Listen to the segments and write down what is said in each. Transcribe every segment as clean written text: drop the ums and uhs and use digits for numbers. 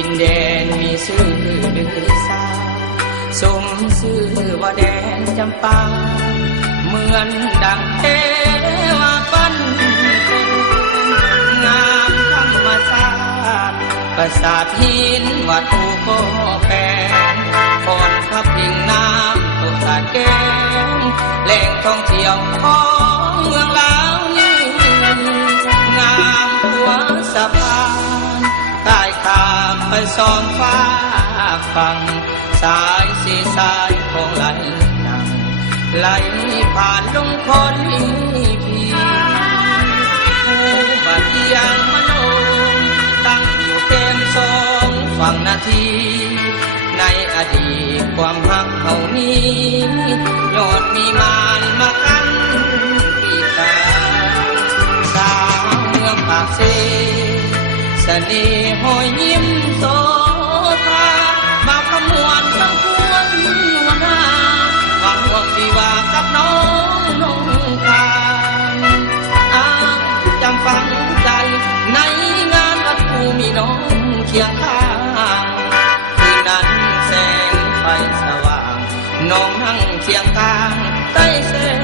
ดินแดนมีชื่อลือซาสมชื่อว่าแดนจำปาเหมือนดังเทวาฝันเป็นงามธรรมชาติปราสาทหินวัดภูโกแปงพรพระพิงน้ำตกสาแก้งแหล่งท่องเที่ยวของเมืองลาวนี้งามหัวสะพานใต้ข้ามไปสองฟ้าฝั่งสายสีสายของไหลดังไหลผ่านลงคนพีผู้บัดยังมโนตั้งอยู่เต็มสองฝั่งนาทีในอดีตความหักเขานี้ยอดมีมานมากันปีกาสาวเมืองปากเซเสน่ห์หอยยิ้มโสภาบางขมวนทั้งพวนวันนาหวังห่วงดีว่ากับน้องนงคานจำฝังใจในงานวัดภูมีน้องเคียงข้างคืนนั้นแสงไฟสว่างน้องนั่งเคียงข้างใต้แสง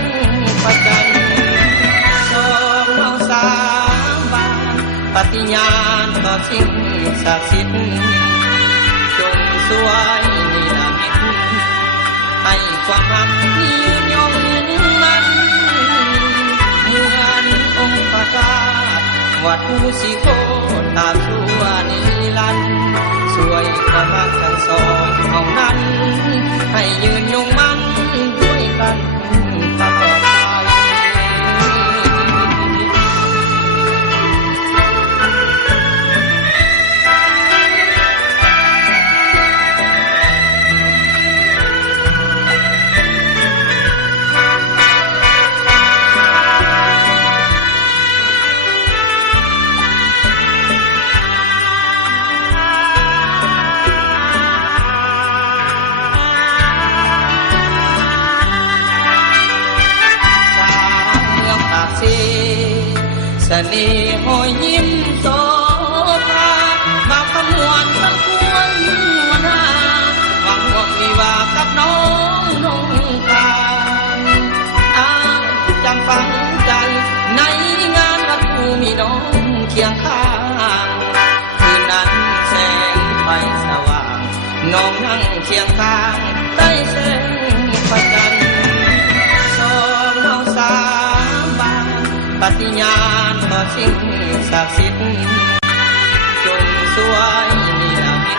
พระจันทร์สองเราสามบานปฏิญาณต่อสิ่งศักดิ์สิทธิ์จงสวยนิรันดร์ให้ความรักยืนยงมันเหมือนองค์พระธาตุวัดภูสีโคตาชั่วนิรันดร์สวยความรักทั้งสองเอานั้นให้ยืนยงมันด้วยกันตลอดไปเสน่ห์หอยยิ้มโสภาบางขมวนทั้งพวนวันนาหวังห่วงมีว่ากับน้องนงคานจำฝังใจในงานวัดภูมีน้องเคียงข้างคืนนั้นแสงไฟสว่างน้องนั่งเคียงข้างใต้แสงพระจันทร์สองเราสามบานปฏิญาณต่อสิ่งศักดิ์สิทธิ์จงสวยนิรันดร์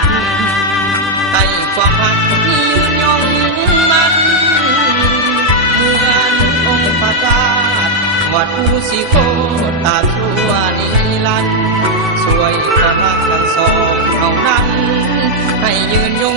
ให้ความรักยืนยงมันเหมือนองค์พระธาตุวัดภูสีโคตาชั่วนิรันดร์สวยความรักทั้งสองเอานั้นให้ยืนยง